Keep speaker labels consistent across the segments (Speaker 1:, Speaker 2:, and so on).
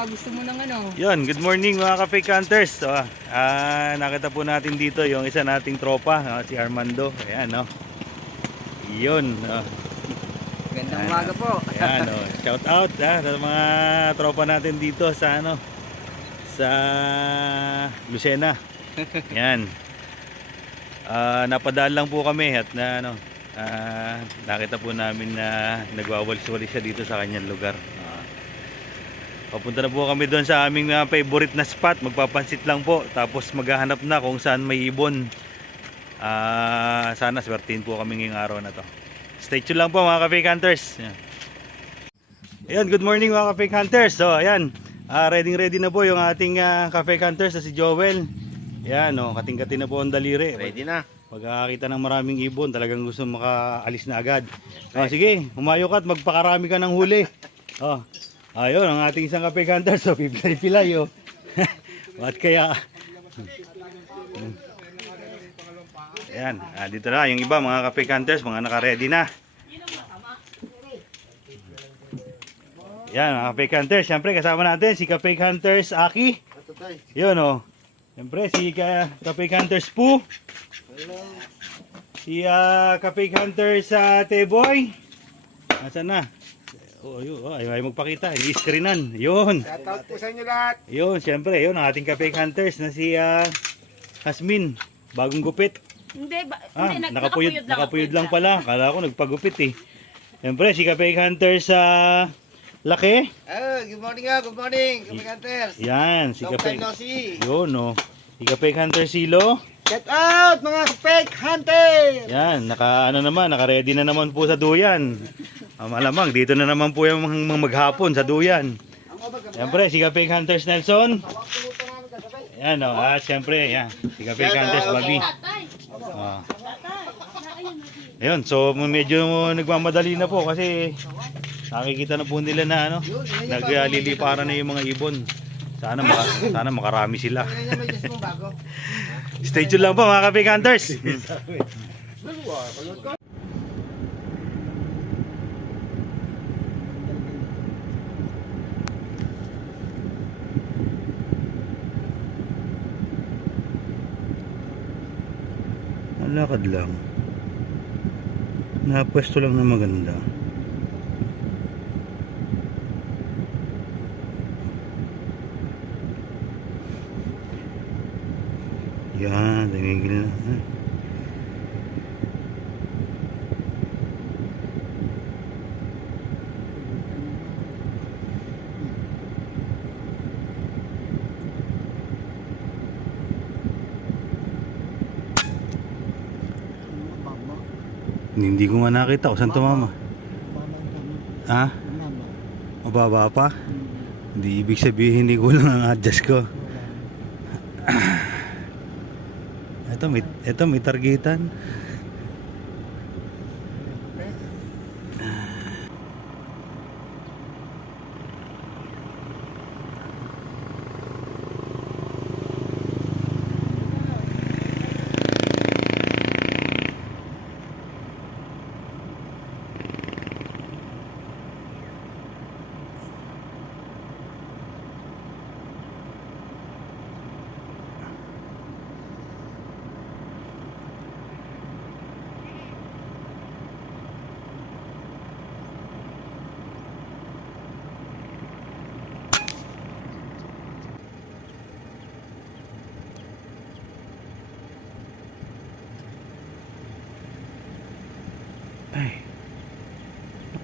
Speaker 1: baka gusto mo ng ano.
Speaker 2: Yun, good morning mga ka-fake hunters. So, ah, nakita po natin dito yung isa nating tropa, ah, si Armando. Ayan, no. Yun. Oh.
Speaker 1: Gandang
Speaker 2: Ayan.
Speaker 1: umaga po.
Speaker 2: Ayan, oh. Shout out ah, sa mga tropa natin dito sa ano sa Lucena. Yan. Ah, napadaan lang po kami at na ano ah, nakita po namin na nagwawalis-walis siya dito sa kanyang lugar. Papunta na po kami doon sa aming ah, favorite na spot. Magpapansit lang po. Tapos maghahanap na kung saan may ibon. Ah, sana swertihin po kami ngayong araw na to. Stay tuned lang po mga ka-fake hunters. Yan. Ayan, good morning mga ka-fake hunters. So, ayan. Ah, ready ready na po yung ating uh, ka-fake hunters na si Joel. Ayan, oh, kating-kating na po ang daliri.
Speaker 3: Ready na.
Speaker 2: Pagkakita ng maraming ibon, talagang gusto makaalis na agad. Oh, sige, humayo ka at magpakarami ka ng huli. Oh, ayun, ang ating isang ka-fake hunter. So, pipilay-pilay, oh. Bakit kaya? Ayan, ah, dito na yung iba mga ka-fake hunters, mga naka-ready na. Yan, mga ka-fake hunters. Siyempre, kasama natin si ka-fake hunters Aki. Yun, oh. Siyempre, si ka- ka-fake hunters Poo. Si uh, ka-fake hunters sa Teboy. Nasaan na? Oh, yun, oh, ayaw, ayaw magpakita. Hindi screenan. Yun.
Speaker 3: Shoutout po sa inyo lahat.
Speaker 2: Yun, siyempre, yun ang ating ka-fake hunters na si ah, Hasmin. Bagong gupit.
Speaker 4: Hindi, ba,
Speaker 2: Ah,
Speaker 4: hindi,
Speaker 2: nakapuyod,
Speaker 4: nakapuyod lang.
Speaker 2: nakapuyod lang pala. Kala ko nagpagupit eh. Siyempre, si ka-fake hunters sa Laki.
Speaker 3: Ah, good morning nga, good morning, kapaganters.
Speaker 2: Yan, si
Speaker 3: Long time
Speaker 2: ka-fake.
Speaker 3: no see.
Speaker 2: Yun, oh. Si ka-fake hunter Silo.
Speaker 3: Shout out mga fake hunter.
Speaker 2: Yan, naka ano naman, naka-ready na naman po sa duyan. Ah, malamang dito na naman po yung mga, maghapon sa duyan. Siyempre, si Kapig Hunters Nelson. Yan o, ah, siyempre, yan. Si Kapig Hunters Bobby. Ah.
Speaker 4: Ayun,
Speaker 2: Ayun, so medyo nagmamadali na po kasi nakikita na po nila na ano, nagliliparan na yung mga ibon. Sana maka, sana makarami sila. Stay tuned lang po mga Kapig Hunters. Lakad lang. Napwesto lang na maganda. Yan, tumigil na. Hindi ko nga nakita kung saan tumama. Ha? Mababa pa? Hindi ibig sabihin hindi ko lang ang adjust ko. Ito may, ito may targetan.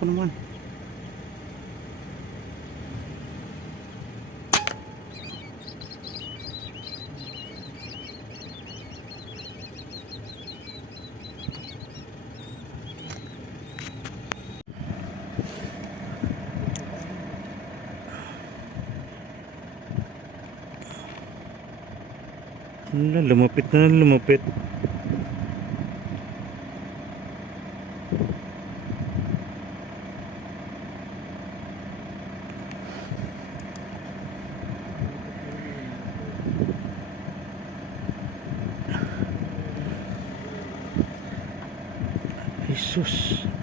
Speaker 2: Ako naman. Ano, lumapit na lumapit. Abraços.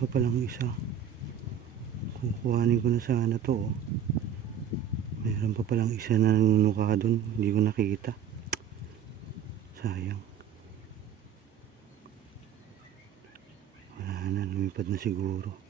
Speaker 2: Pa palang isa. Kukuhanin ko na sana to. Oh. Meron pa palang isa na nanunuka doon. Hindi ko nakita. Sayang. Wala na. Lumipad na siguro.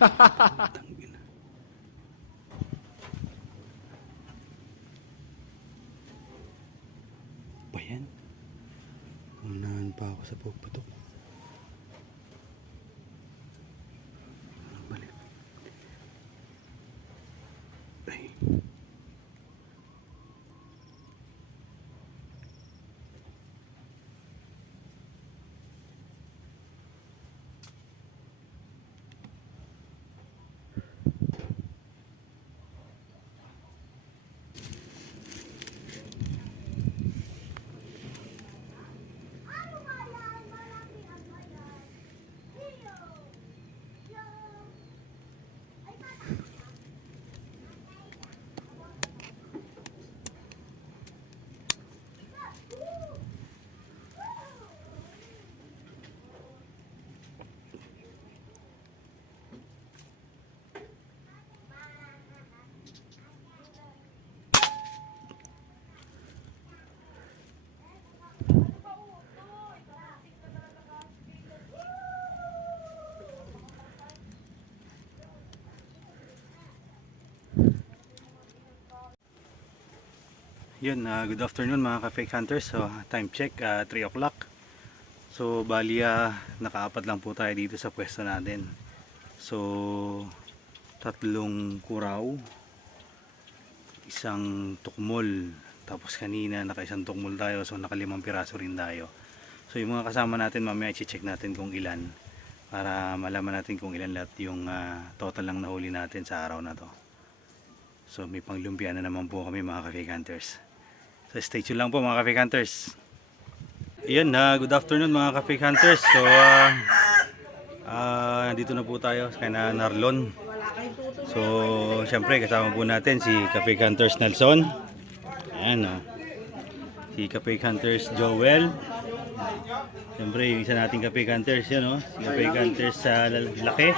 Speaker 2: Tangina. Pa yan? Unahan pa ako sa pagpatok. Yun, ah, good afternoon mga ka-fake hunters. So, time check, ah, 3 o'clock. So, bali, ah, nakaapat lang po tayo dito sa pwesto natin. So, tatlong kuraw, isang tukmol, tapos kanina naka-isang tukmol tayo, so nakalimang piraso rin tayo. So, yung mga kasama natin, mamaya i-check natin kung ilan para malaman natin kung ilan lahat yung ah, total lang nahuli natin sa araw na to. So may panglumpia na naman po kami mga ka-fake hunters. So stay tuned lang po mga ka-fake hunters. Iyan na, good afternoon mga ka-fake hunters. So ah ah, dito na po tayo kay na Narlon. So syempre kasama po natin si ka-fake hunters Nelson. Ayan oh. Si ka-fake hunters Joel. Siyempre, yung isa nating ka-fake hunters yan oh. Si ka-fake hunters sa laki.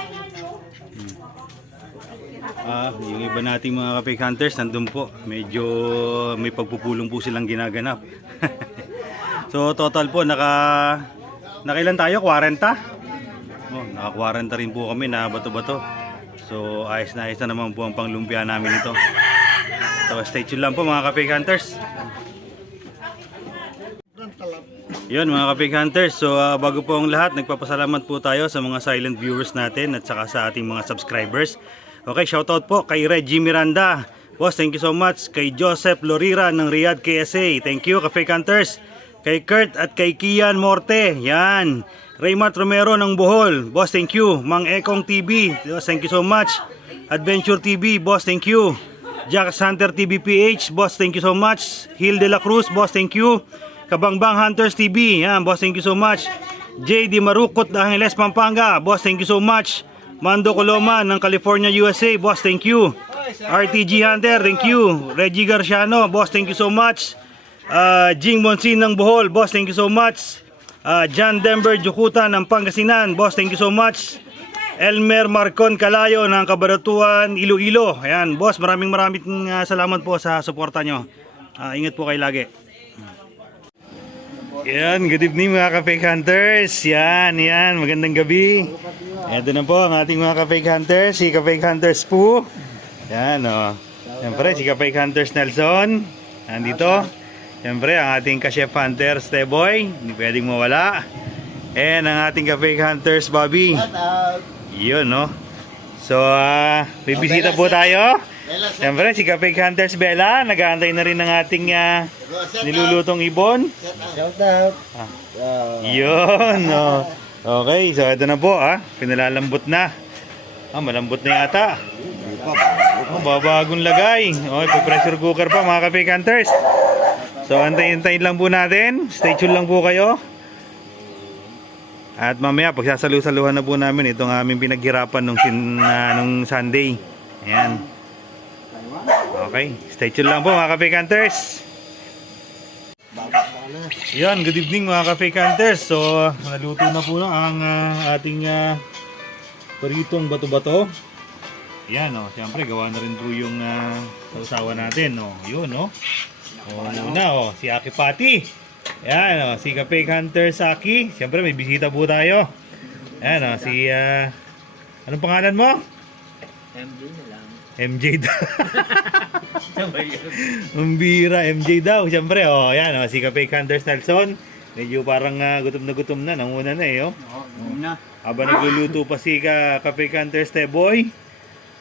Speaker 2: Ah, yung iba nating mga kapig hunters nandun po. Medyo may pagpupulong po silang ginaganap. so total po naka nakailan tayo? 40? Oh, naka 40 rin po kami na bato-bato. So ayos na ayos na naman po ang panglumpia namin ito. So stay tuned lang po mga kapig hunters. Yun mga kapig hunters, so ah, bago po ang lahat, nagpapasalamat po tayo sa mga silent viewers natin at saka sa ating mga subscribers. Okay, shoutout po kay Reggie Miranda. Boss, thank you so much. Kay Joseph Lorira ng Riyadh KSA. Thank you, Kapig Hunters. Kay Kurt at kay Kian Morte. Yan. Raymart Romero ng Bohol. Boss, thank you. Mang Ekong TV. Boss, thank you so much. Adventure TV. Boss, thank you. Jax Hunter TV PH. Boss, thank you so much. Hill de la Cruz. Boss, thank you. Kabangbang Hunters TV. Yan, boss, thank you so much. JD Marukot ng Angeles, Pampanga. Boss, thank you so much. Mando Coloma ng California, USA. Boss, thank you. RTG Hunter, thank you. Reggie Garciano, boss, thank you so much. Uh, Jing Monsin ng Bohol, boss, thank you so much. Uh, John Denver Jukuta ng Pangasinan, boss, thank you so much. Elmer Marcon Calayo ng Kabaratuan, Iloilo. Ayan, boss, maraming maraming uh, salamat po sa suporta nyo. Ah, ingat po kayo lagi. Yan, good evening mga ka-fake hunters. Yan, yan, magandang gabi. Ito na po ang ating mga ka-fake hunters, si ka-fake hunters po. Yan, oh. Siyempre, si ka-fake hunters Nelson. Nandito. Siyempre, ang ating ka-chef hunter, Steboy. Hindi pwedeng mawala. And ang ating ka-fake hunters, Bobby. Yun, no? So, ah, may bisita po tayo. Siyempre, si Cafe Hunters Bella, nag-aantay na rin ng ating ah, nilulutong ibon.
Speaker 3: Shout out.
Speaker 2: Ah. Yun, no? Okay, so ito na po, ah. Pinalalambot na. Ah, malambot na yata. Oh, babagong lagay. Okay, pressure cooker pa mga Cafe Hunters. So, antayin-antayin lang po natin. Stay tuned lang po kayo. At mamaya, pagsasalu-saluhan na po namin itong aming pinaghirapan nung, sin, ah, nung Sunday. Ayan. Okay, stay tuned lang po mga Cafe Hunters. Yan, good evening mga Cafe Hunters. So, naluto na po ang ah, ating uh, paritong bato-bato. Yan, oh, siyempre gawa na rin po yung uh, sausawa natin. Oh. Yun, no? Oh, una, oh, si Aki Pati. Yan, oh, si Cafe Hunter Saki. Siyempre may bisita po tayo. Yan, oh, si ah, anong pangalan mo?
Speaker 1: Lang.
Speaker 2: MJ daw. Umbira, MJ daw. Siyempre, oh, yan, oh, si Cafe Hunters Nelson. Medyo parang ah, gutom na gutom na. Nanguna na eh, oh.
Speaker 1: Oo, na.
Speaker 2: Habang nagluluto pa si ka Cafe Hunters Teboy.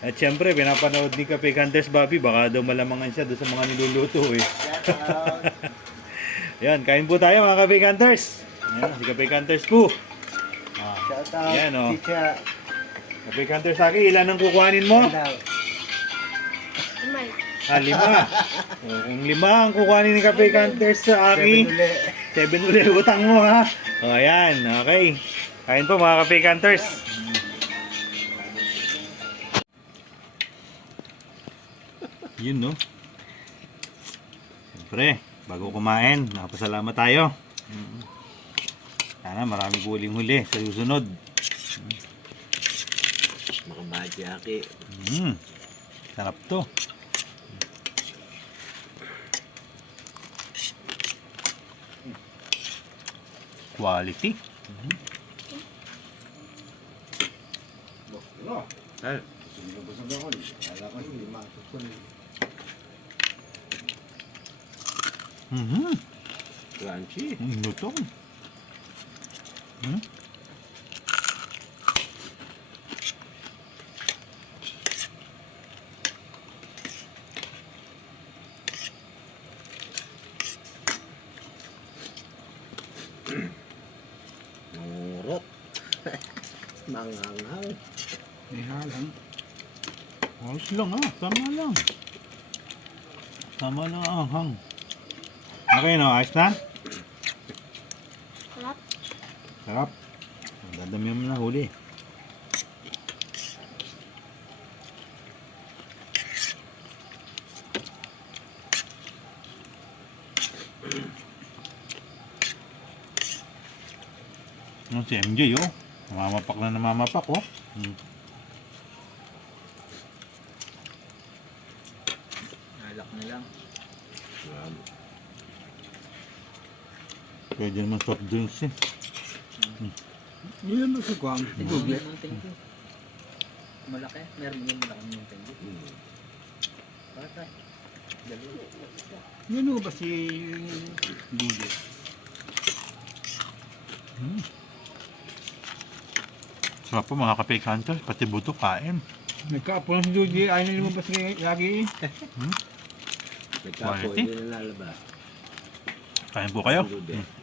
Speaker 2: At syempre, pinapanood ni Cafe Hunters Bobby. Baka daw malamangan siya doon sa mga niluluto eh. Yan, kain po tayo mga Cafe Hunters. Yan, si Cafe Hunters po. Ah,
Speaker 3: Shout out.
Speaker 2: Yan, oh.
Speaker 3: Teacher.
Speaker 2: Cafe Hunters Aki, ilan ang kukuhanin mo?
Speaker 4: Imay.
Speaker 2: Ah, lima. Oh, kung lima ang kukuhanin ni Cafe Hunters sa Aki,
Speaker 3: Seven uli.
Speaker 2: seven ulit utang mo ha. O, ayan, okay. Kain po mga Cafe Hunters. Yun no. Siyempre, bago kumain, nakapasalamat tayo. Sana marami huling huli sa susunod.
Speaker 3: Makabati aki.
Speaker 2: Mm. Sarap to. Quality. Sir. Mhm.
Speaker 3: Crunchy.
Speaker 2: Ang lutong. Hmm?
Speaker 3: Manganghang.
Speaker 2: May halang. Ayos lang ah. Tama lang. Tama lang ang hang. Okay no, ayos na?
Speaker 4: Sarap.
Speaker 2: Sarap. Dadamihan mo na huli. Ano si MJ oh. Namamapak na namamapak oh. Hmm.
Speaker 1: Nalak na lang.
Speaker 2: Pwede naman soft drinks eh.
Speaker 3: Hindi naman sa kwang.
Speaker 1: Si Google. Malaki. Meron yung malaki yung thank you. Bata. Dalawa.
Speaker 3: Yan o ba si Google?
Speaker 2: Sarap po mga kapik hunters, pati buto kain.
Speaker 3: Nagkaapo lang si Judy. Ayaw na lumabas lagi. lagi.
Speaker 2: Quality.
Speaker 3: na lalabas.
Speaker 2: Kain po kayo.
Speaker 3: Judy.
Speaker 2: Hmm.